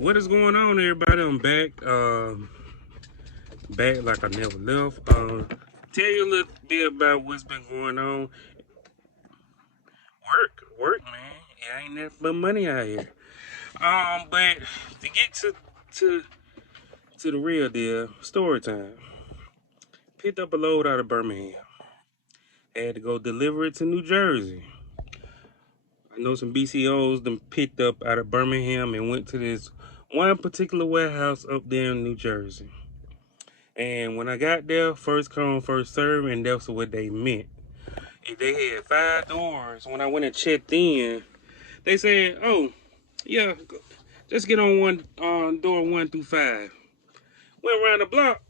What is going on, everybody? I'm back. Back like I never left. Tell you a little bit about what's been going on. Work, man. It ain't nothing but money out here. But to get to to the real deal, story time. Picked up a load out of Birmingham. Had to go deliver it to New Jersey. I know some BCOs them picked up out of Birmingham and went to this one particular warehouse up there in New Jersey. And when I got there, first come, first serve, and that's what they meant. If they had 5 doors, when I went and checked in, they said, "Oh, yeah, just get on one door 1 through 5." Went around the block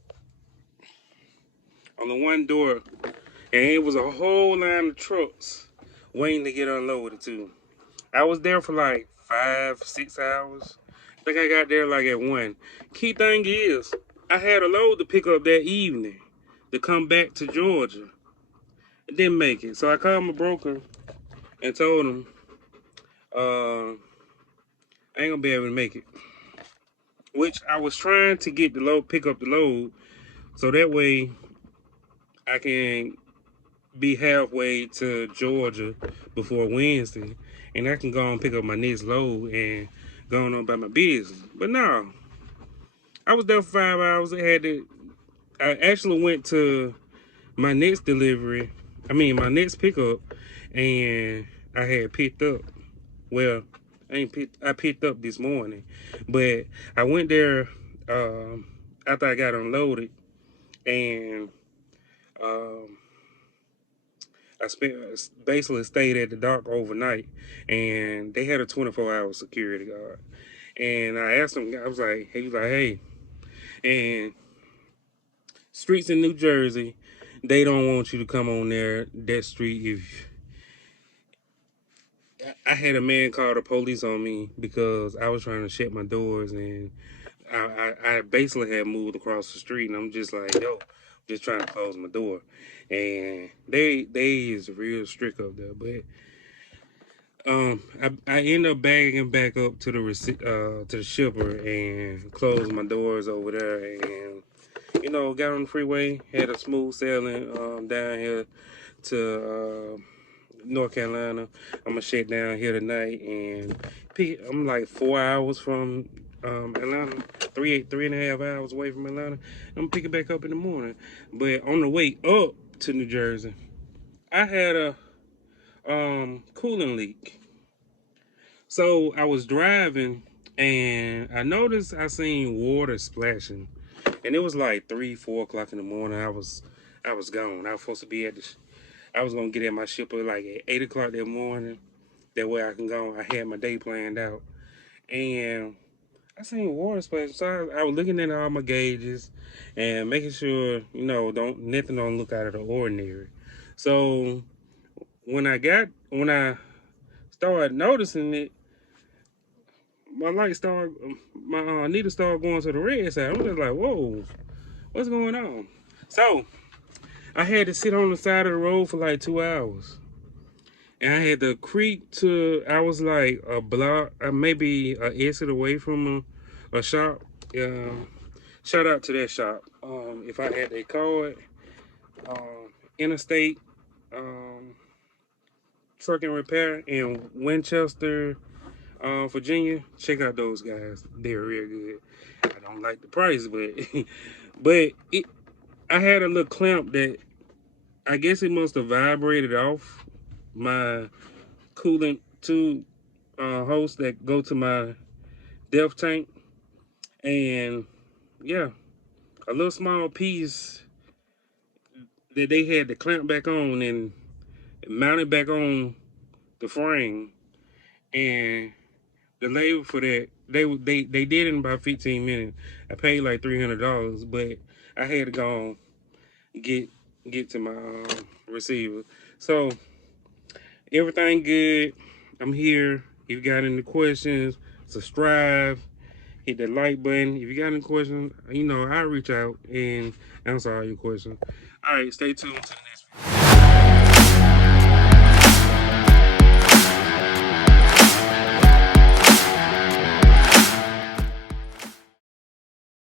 on the one door, and it was a whole line of trucks waiting to get unloaded too. I was there for like 5, 6 hours. I think I got there like at 1. Key thing is, I had a load to pick up that evening to come back to Georgia. I didn't make it. So I called my broker and told him, I ain't gonna be able to make it. Which I was trying to get the load, pick up the load, so that way I can be halfway to Georgia before Wednesday, and I can go and pick up my next load and go on about my business. But no, I was there for 5 hours. I actually went to my next delivery. My next pickup, and I had picked up. Well, I picked up this morning, but I went there after I got unloaded, and I basically stayed at the dock overnight, and they had a 24-hour security guard. And I asked him, he was like, hey, and streets in New Jersey, they don't want you to come on that street. If I had a man call the police on me because I was trying to shut my doors, and I basically had moved across the street, and I'm just like, yo, just trying to close my door. And they is real strict up there. But I end up bagging back up to the shipper and closed my doors over there, and got on the freeway, had a smooth sailing down here to North Carolina. I'm gonna shut down here tonight, and I'm like 4 hours from Atlanta, three and a half hours away from Atlanta. I'm gonna pick it back up in the morning. But on the way up to New Jersey, I had a coolant leak. So I was driving, and I seen water splashing, and it was like 3, 4 o'clock in the morning. I was gone. I was supposed to be I was gonna get at my shipper like at 8 o'clock that morning. That way I can go. I had my day planned out, and I seen water splashing. So I was looking at all my gauges and making sure nothing don't look out of the ordinary. So when I started noticing it, my needle started going to the red side. I'm just like, whoa, what's going on? So I had to sit on the side of the road for like 2 hours. And I had to creep I was like a block, maybe an exit away from a shop. Shout out to that shop. If I had a card, Interstate Truck and Repair in Winchester, Virginia, check out those guys. They're real good. I don't like the price, but I had a little clamp that I guess it must have vibrated off my coolant tube hose that go to my depth tank, and yeah, a little small piece that they had to clamp back on and mount it back on the frame, and the labor for that they did it in about 15 minutes. I paid like $300, but I had to go get to my receiver. So everything good. I'm here. If you got any questions, subscribe, hit that like button. If you got any questions, I'll reach out and answer all your questions. All right, stay tuned to the next video.